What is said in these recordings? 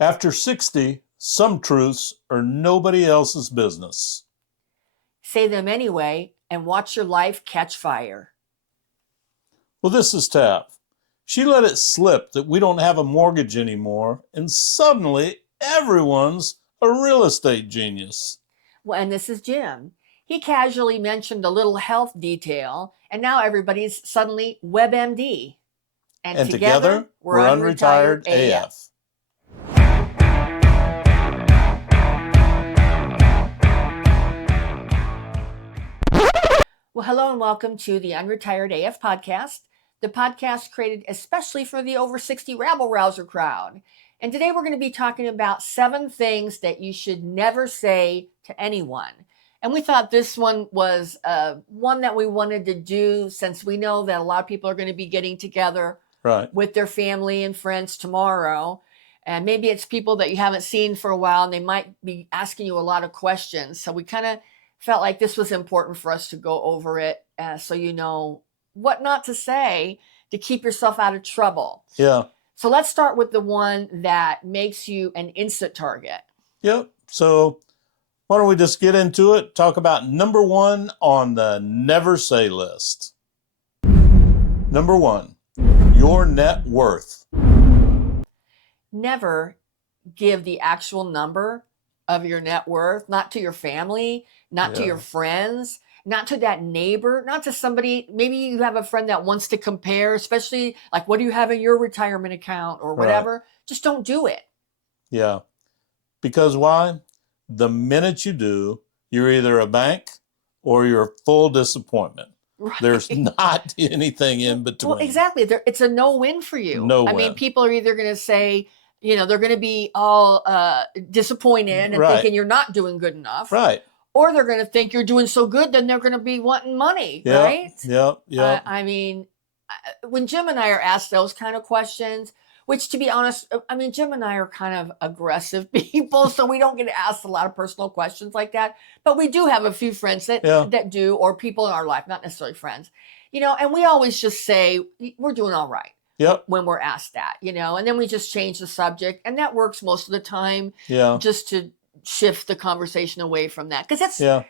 After 60, some truths are nobody else's business. Say them anyway and watch your life catch fire. Well, this is Tav. She let it slip that we don't have a mortgage anymore, and suddenly everyone's a real estate genius. Well, and this is Jim. He casually mentioned a little health detail, and now everybody's suddenly WebMD. And And together, together, we're Unretired AF. Well, hello and welcome to the Unretired AF podcast, the podcast created especially for the over 60 rabble rouser crowd. And today we're going to be talking about 7 things that you should never say to anyone. And we thought this one was one that we wanted to do since we know that a lot of people are going to be getting together with their family and friends tomorrow. And maybe it's people that you haven't seen for a while and they might be asking you a lot of questions. So we kind of felt like this was important for us to go over it so you know what not to say to keep yourself out of trouble. Yeah. So let's start with the one that makes you an instant target. Yep. So why don't we just get into it? Talk about number 1 on the never say list. Number 1, your net worth. Never give the actual number of your net worth, not to your family, not to your friends, not to that neighbor, not to somebody. Maybe you have a friend that wants to compare, especially like, what do you have in your retirement account or whatever? Just don't do it. Yeah. Because why? The minute you do, you're either a bank or you're a full disappointment. Right. There's not anything in between. Well, exactly. It's a no-win for you. No I win. mean, people are either going to say, they're going to be all disappointed and thinking you're not doing good enough. Right. Or they're going to think you're doing so good, then they're going to be wanting money, right? Yep. I mean, when Jim and I are asked those kind of questions, which to be honest, I mean, Jim and I are kind of aggressive people, so we don't get asked a lot of personal questions like that. But we do have a few friends that do, or people in our life, not necessarily friends, and we always just say, we're doing all right. Yep. When we're asked that, and then we just change the subject, and that works most of the time. Yeah. Just to shift the conversation away from that, because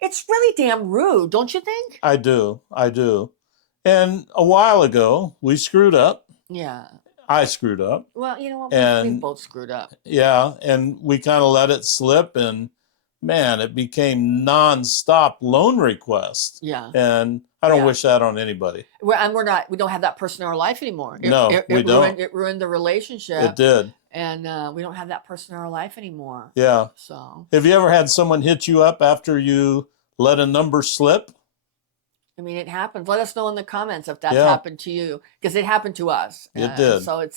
it's really damn rude, don't you think? I do. And a while ago, we screwed up. Yeah. I screwed up. Well, you know what? We both screwed up. Yeah, and we kind of let it slip, and man, it became nonstop loan requests. Yeah. And I don't wish that on anybody. We don't have that person in our life anymore. We don't. It ruined the relationship. It did. And we don't have that person in our life anymore. Yeah. So. Have you ever had someone hit you up after you let a number slip? I mean, it happens. Let us know in the comments if that's happened to you, because it happened to us. It did. So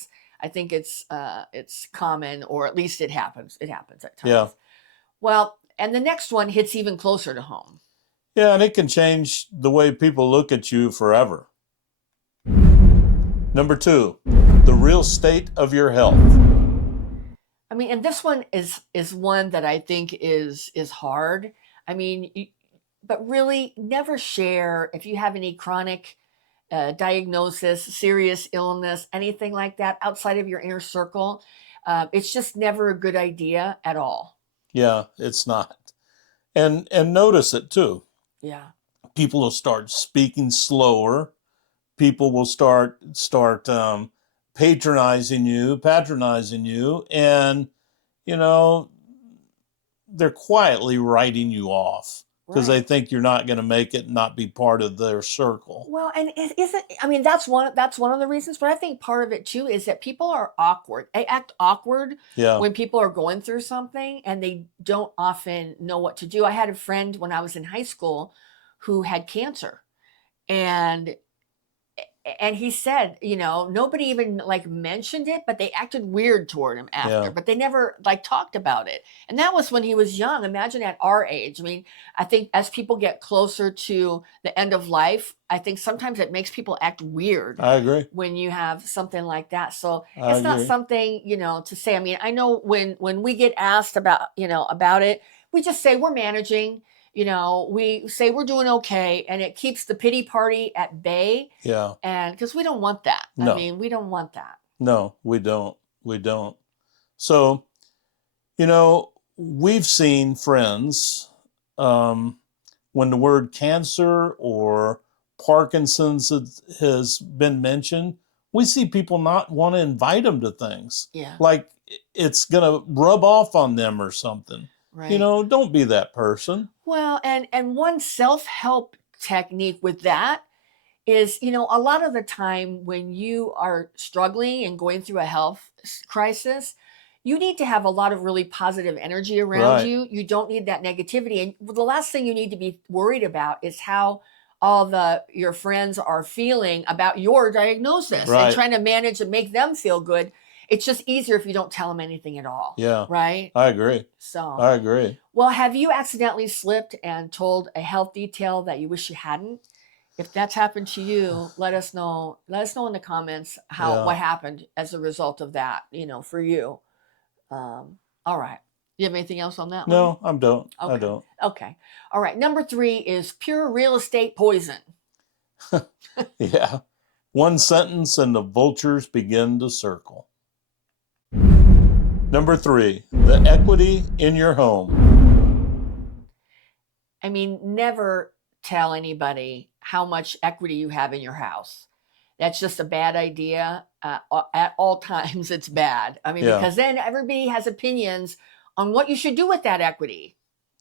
I think it's common, or at least it happens. It happens at times. Yeah. Well, and the next one hits even closer to home. Yeah, and it can change the way people look at you forever. Number 2, the real state of your health. I mean, and this one is one that I think is hard. I mean, but really never share if you have any chronic diagnosis, serious illness, anything like that outside of your inner circle. It's just never a good idea at all. Yeah, it's not. And notice it too. Yeah. People will start speaking slower. People will start patronizing you, and they're quietly writing you off because they think you're not going to make it and not be part of their circle. Well, and that's one of the reasons, but I think part of it too is that people are awkward. They act awkward when people are going through something and they don't often know what to do. I had a friend when I was in high school who had cancer, and he said, nobody even mentioned it, but they acted weird toward him after, but they never talked about it. And that was when he was young. Imagine at our age. I mean, I think as people get closer to the end of life, I think sometimes it makes people act weird. I agree. When you have something like that. So it's not something, to say. I mean, I know when we get asked about it, we just say we're managing. We say we're doing okay, and it keeps the pity party at bay. Yeah. And because we don't want that. No. I mean, we don't want that. No, we don't. So We've seen friends, when the word cancer or Parkinson's has been mentioned, we see people not want to invite them to things. Yeah. Like it's going to rub off on them or something. Right. Don't be that person. Well, and one self-help technique with that is, a lot of the time when you are struggling and going through a health crisis, you need to have a lot of really positive energy around Right. you. You don't need that negativity. And the last thing you need to be worried about is how your friends are feeling about your diagnosis and Right. trying to manage and make them feel good. It's just easier if you don't tell them anything at all. Yeah. Right? I agree. So, I agree. well, have you accidentally slipped and told a health detail that you wish you hadn't? If that's happened to you, let us know. Let us know in the comments what happened as a result of that, for you. All right. You have anything else on that one? No, I don't. Okay. I don't. Okay. All right. Number 3 is pure real estate poison. Yeah. One sentence and the vultures begin to circle. Number 3, the equity in your home. I mean, never tell anybody how much equity you have in your house. That's just a bad idea. At all times, it's bad. I mean, because then everybody has opinions on what you should do with that equity.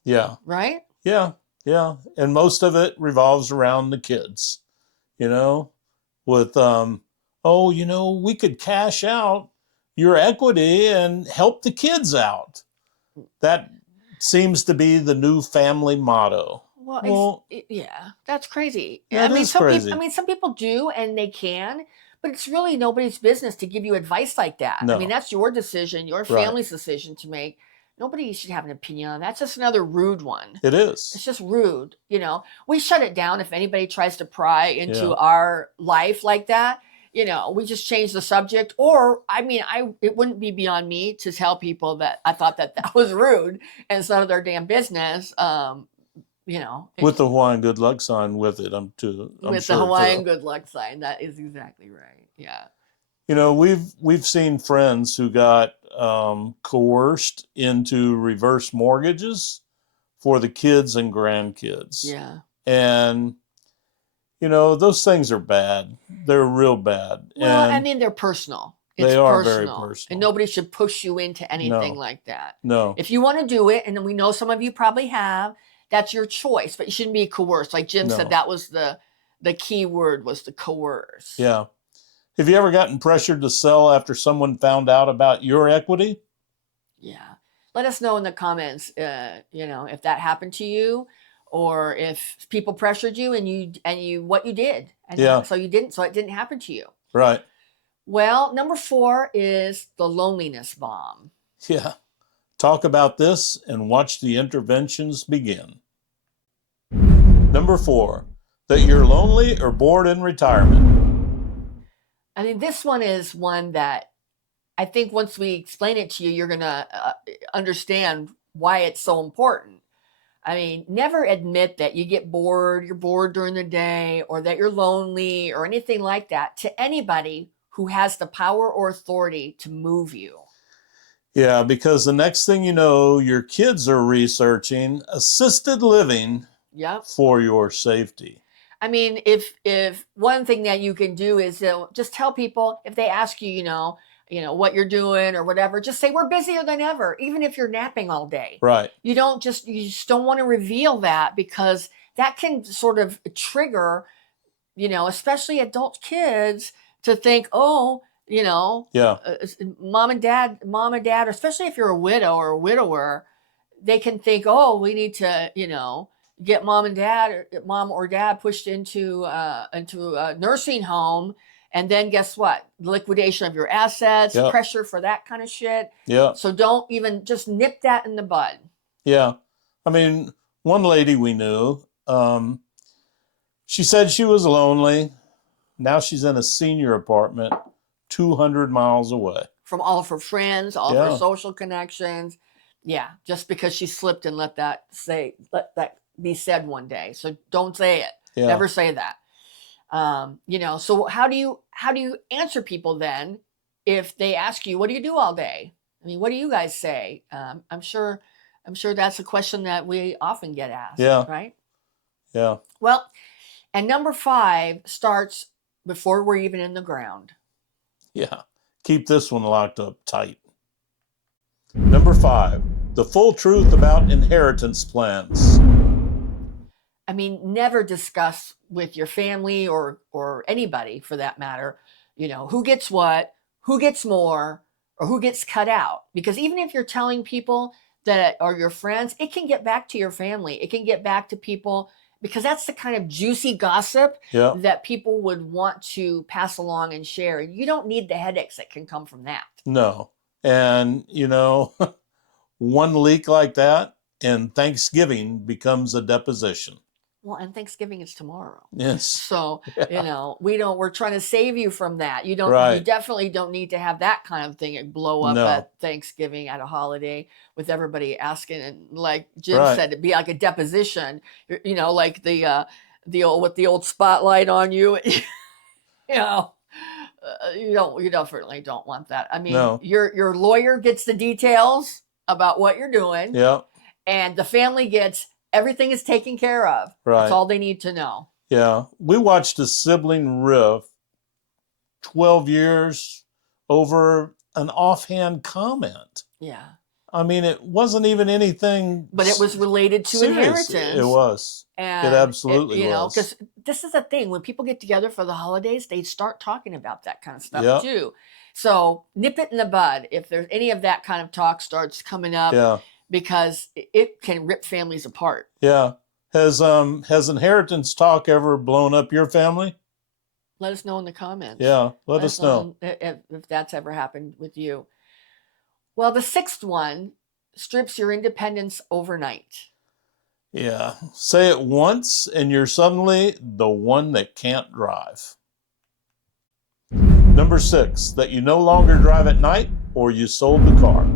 Yeah. Right? Yeah. Yeah. And most of it revolves around the kids, with, we could cash out your equity and help the kids out. That seems to be the new family motto. Well, yeah, that's crazy. That is crazy. Some people do and they can, but it's really nobody's business to give you advice like that. No. I mean, that's your decision, your family's decision to make. Nobody should have an opinion on that. That's just another rude one. It is. It's just rude. We shut it down if anybody tries to pry into our life like that. We just change the subject. Or, it wouldn't be beyond me to tell people that I thought that was rude and it's none of their damn business. With the Hawaiian good luck sign with it, I'm with sure the Hawaiian too. good luck sign. That is exactly right. Yeah. We've seen friends who got coerced into reverse mortgages for the kids and grandkids. Yeah. And those things are bad. They're real bad. Well, and they're personal. They are very personal. And nobody should push you into anything like that. No. If you want to do it, and we know some of you probably have, that's your choice, but you shouldn't be coerced. Like Jim said, that was the key word, was to coerce. Yeah. Have you ever gotten pressured to sell after someone found out about your equity? Yeah. Let us know in the comments, if that happened to you, or if people pressured you and you what you did. And so it didn't happen to you. Right. Well, number 4 is the loneliness bomb. Yeah. Talk about this and watch the interventions begin. Number 4, that you're lonely or bored in retirement. This one is one that I think once we explain it to you, you're going to understand why it's so important. Never admit that you get bored, you're bored during the day, or that you're lonely or anything like that to anybody who has the power or authority to move you. Yeah, because the next thing you know, your kids are researching assisted living for your safety. If one thing that you can do is just tell people, if they ask you, what you're doing or whatever, just say we're busier than ever, even if you're napping all day. Right. You just don't want to reveal that, because that can sort of trigger, especially adult kids to think, mom and dad, or especially if you're a widow or a widower, they can think, we need to, get mom or dad pushed into a nursing home. And then guess what? Liquidation of your assets, pressure for that kind of shit. Yeah. So don't even, just nip that in the bud. Yeah. One lady we knew, she said she was lonely. Now she's in a senior apartment 200 miles away. From all of her friends, all of her social connections. Yeah. Just because she slipped and let that be said one day. So don't say it. Yeah. Never say that. So how do you answer people then if they ask you, what do you do all day? I mean, what do you guys say? I'm sure that's a question that we often get asked, Yeah. right? Yeah. Well, and number 5 starts before we're even in the ground. Yeah. Keep this one locked up tight. Number 5, the full truth about inheritance plans. I mean, never discuss with your family or anybody for that matter, who gets what, who gets more, or who gets cut out. Because even if you're telling people that are your friends, it can get back to your family. It can get back to people because that's the kind of juicy gossip Yeah. that people would want to pass along and share. You don't need the headaches that can come from that. No. And, one leak like that and Thanksgiving becomes a deposition. Well, and Thanksgiving is tomorrow. Yes. So, Yeah. we're trying to save you from that. You Right. definitely don't need to have that kind of thing blow up No. at Thanksgiving at a holiday with everybody asking. And like Jim Right. said, it'd be like a deposition, like the old, with the old spotlight on you, you definitely don't want that. I mean, No. your lawyer gets the details about what you're doing. Yeah. And the family gets everything is taken care of. Right. That's all they need to know. Yeah. We watched a sibling riff 12 years over an offhand comment. Yeah. I mean, it wasn't even anything. But it was related to serious. inheritance. It was. And it absolutely was. Because this is the thing. When people get together for the holidays, they start talking about that kind of stuff Yep. too. So nip it in the bud if there's any of that kind of talk starts coming up. Yeah. Because it can rip families apart. Yeah. Has inheritance talk ever blown up your family? Let us know in the comments. Yeah, let us know if that's ever happened with you. Well, the 6th one strips your independence overnight. Yeah. Say it once and you're suddenly the one that can't drive. Number 6, that you no longer drive at night or you sold the car.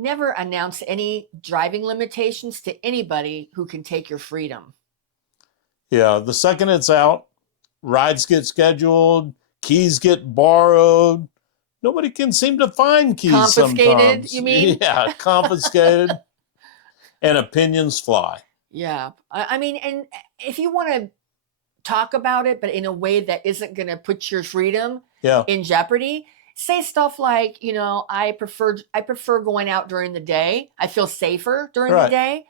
Never announce any driving limitations to anybody who can take your freedom. Yeah, the second it's out, rides get scheduled, keys get borrowed. Nobody can seem to find keys confiscated, sometimes. You mean? Yeah, confiscated. And opinions fly. Yeah. I mean, and if you want to talk about it, but in a way that isn't going to put your freedom in jeopardy, say stuff like, I prefer going out during the day. I feel safer during the day.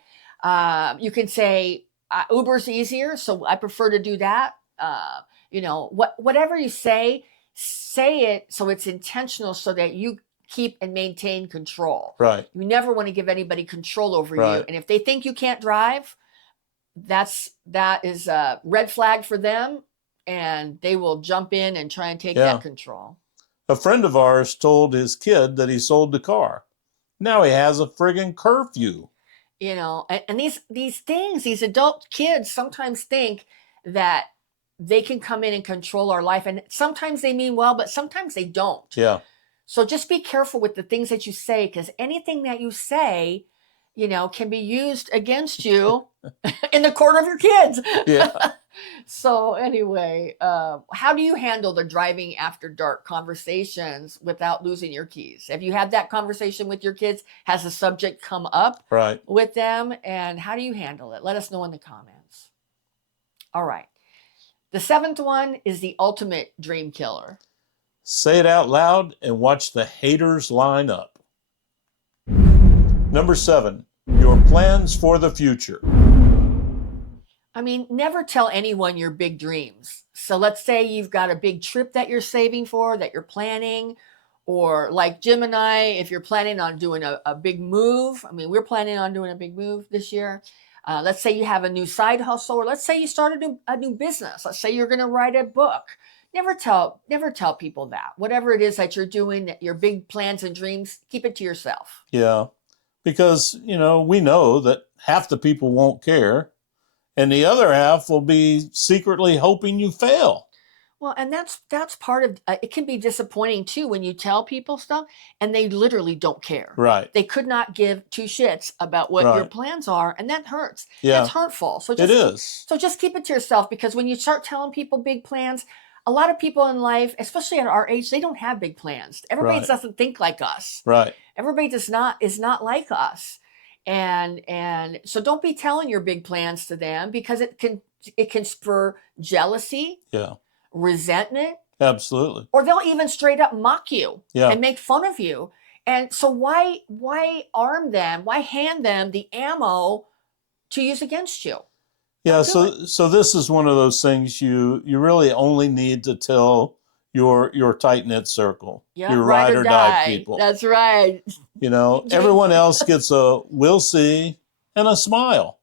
You can say Uber's easier, so I prefer to do that. Whatever you say it so it's intentional so that you keep and maintain control. Right. You never want to give anybody control over you. And if they think you can't drive, that is a red flag for them, and they will jump in and try and take that control. A friend of ours told his kid that he sold the car. Now he has a friggin' curfew. And these things, these adult kids sometimes think that they can come in and control our life. And sometimes they mean well, but sometimes they don't. Yeah. So just be careful with the things that you say, because anything that you say, can be used against you in the court of your kids. Yeah. So anyway, how do you handle the driving after dark conversations without losing your keys? Have you had that conversation with your kids? Has the subject come up with them? And how do you handle it? Let us know in the comments. All right. The 7th one is the ultimate dream killer. Say it out loud and watch the haters line up. Number 7, your plans for the future. I mean, never tell anyone your big dreams. So let's say you've got a big trip that you're saving for, that you're planning, or like Jim and I, if you're planning on doing a big move. I mean, we're planning on doing a big move this year. Let's say you have a new side hustle, or let's say you started a new business. Let's say you're going to write a book. Never tell people that. Whatever it is that you're doing, your big plans and dreams, keep it to yourself. Yeah, because, we know that half the people won't care, and the other half will be secretly hoping you fail. Well, and that's part of it. Can be disappointing too when you tell people stuff and they literally don't care. Right. They could not give 2 shits about what your plans are, and that hurts. Yeah. That's hurtful. So it is. So just keep it to yourself, because when you start telling people big plans, a lot of people in life, especially at our age, they don't have big plans. Everybody Right. doesn't think like us. Right. Everybody is not like us. And so don't be telling your big plans to them, because it can spur jealousy, Yeah. resentment, Absolutely. or they'll even straight up mock you Yeah. and make fun of you. And so why arm them? Why hand them the ammo to use against you? Yeah, Don't do it. so this is one of those things you really only need to tell your tight-knit circle, Yeah, your ride ride or or die die. people. That's right. You know, everyone else gets a "we'll see" and a smile.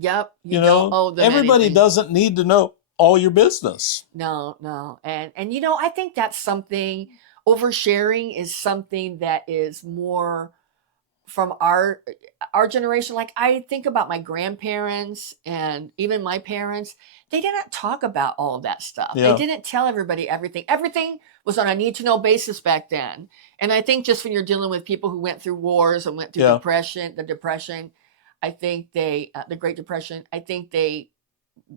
Yep. You You don't know, owe them everybody anything. doesn't need to know all your business. No. And you know, I think that's something, oversharing is something that is more from our generation. Like, I think about my grandparents and even my parents. They didn't talk about all of that stuff. They Yeah. didn't tell everybody everything. Everything was on a need to know basis back then. And I think just when you're dealing with people who went through wars and went through Yeah. the depression, I think the Great Depression, I think they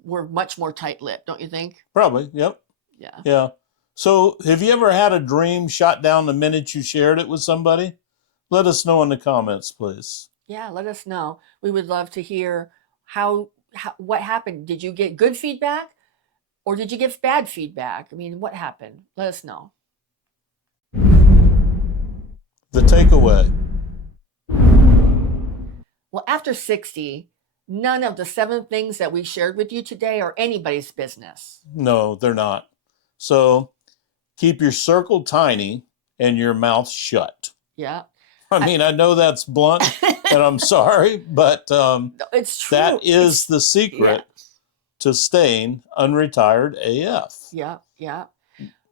were much more tight-lipped, don't you think? Probably. Yep. Yeah. Yeah. So, have you ever had a dream shot down the minute you shared it with somebody? Let us know in the comments, please. Yeah, let us know. We would love to hear what happened. Did you get good feedback, or did you get bad feedback? I mean, what happened? Let us know. The takeaway. Well, after 60, none of the 7 things that we shared with you today are anybody's business. No, they're not. So, keep your circle tiny and your mouth shut. Yeah. I mean, I know that's blunt, and I'm sorry, but It's true. that is the secret to staying unretired AF. Yeah.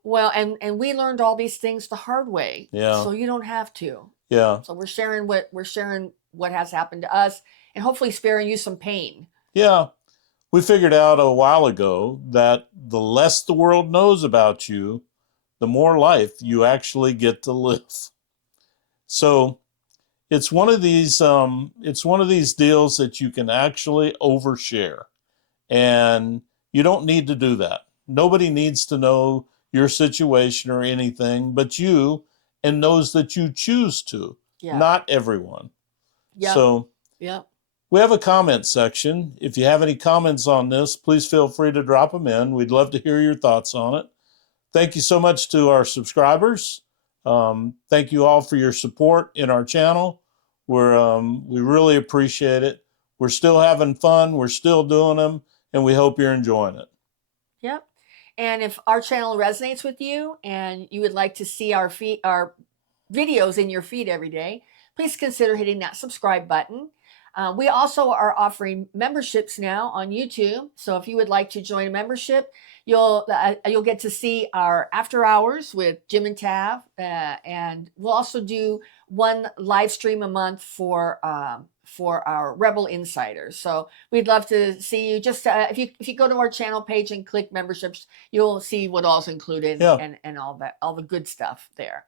Well, and we learned all these things the hard way. Yeah. So you don't have to. Yeah. So we're sharing what has happened to us, and hopefully sparing you some pain. Yeah. We figured out a while ago that the less the world knows about you, the more life you actually get to live. So it's one of these deals that you can actually overshare, and you don't need to do that. Nobody needs to know your situation or anything but you and those that you choose to. Yeah. Not everyone. Yeah. So yeah. we have a comment section. If you have any comments on this, please feel free to drop them in. We'd love to hear your thoughts on it. Thank you so much to our subscribers. Thank you all for your support in our channel. We really appreciate it. We're still having fun. We're still doing them, and we hope you're enjoying it. Yep. And if our channel resonates with you and you would like to see our videos in your feed every day, please consider hitting that subscribe button. We also are offering memberships now on YouTube. So if you would like to join a membership, you'll get to see our after hours with Jim and Tav, and we'll also do one live stream a month for our Rebel Insiders. So we'd love to see you. Just if you go to our channel page and click memberships, you'll see what all's included. Yeah. and all the good stuff there.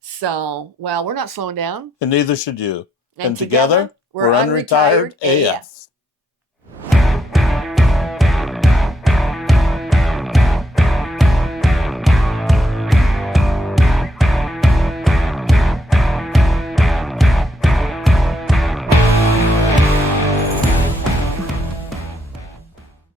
So, well, we're not slowing down. And neither should you. And together, we're Unretired AF.